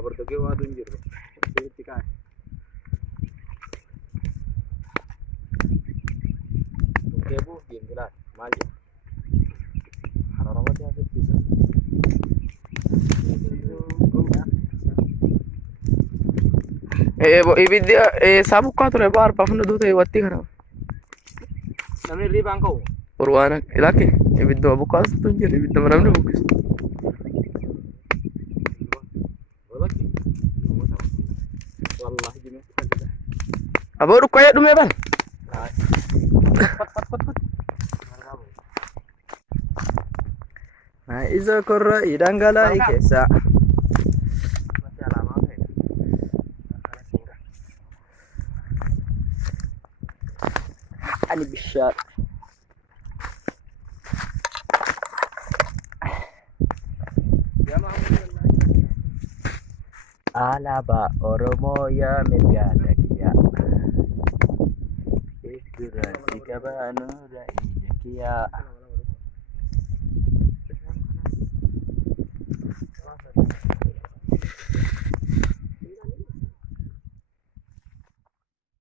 kabar tuh gue waduh anjir. Jadi kan. Oke bu, diam jelas, maju. Orang mati asik bisa. ibidya sabuk ka tore bar pafno dute watti khara Namni riba angkau. urwana ilake ibiddo abukas tunjir ibiddo manamne bukis Walaki. Wallahi gini. aboru kaya dume ban na izo korra idangala ikesa Masih lama kan? ani bisa alaba oromo ya megala kia ikura sikabanu rai kia